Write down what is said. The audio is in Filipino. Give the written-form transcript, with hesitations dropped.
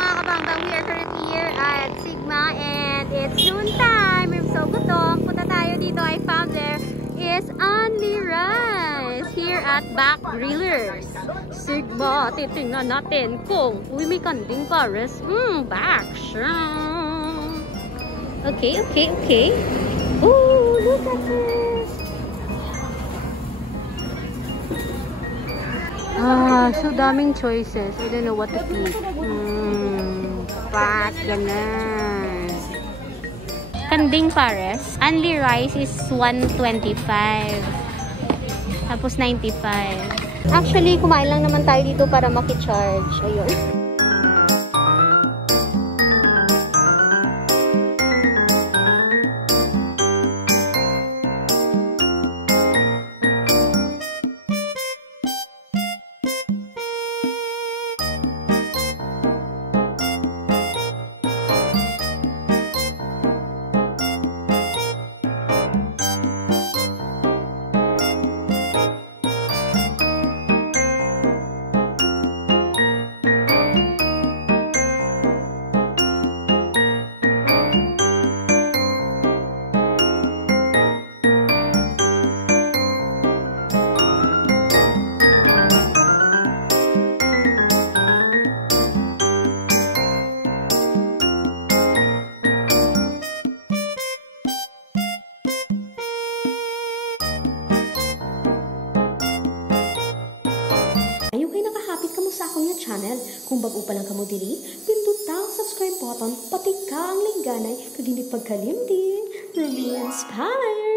mga kabangbang, we are currently here at Sigma and it's noon time. I'm so gutom. Punta tayo dito. I found there is only rice here at Bach Grillers. Sigma, titingnan natin kung may kanding pares. Bach. Okay. Oh, look at this. So daming choices. I don't know what to pick. Pat, ganan. Kanding pares. Only rice is 125. Tapos 95. Actually, kumain lang naman tayo dito para maki-charge. Ayun. Sa akong channel. Kung bago pa lang kamo diri, pindot ang subscribe button, pati ka ang lingganay, kag hindi pagkalimtin. Remain inspired!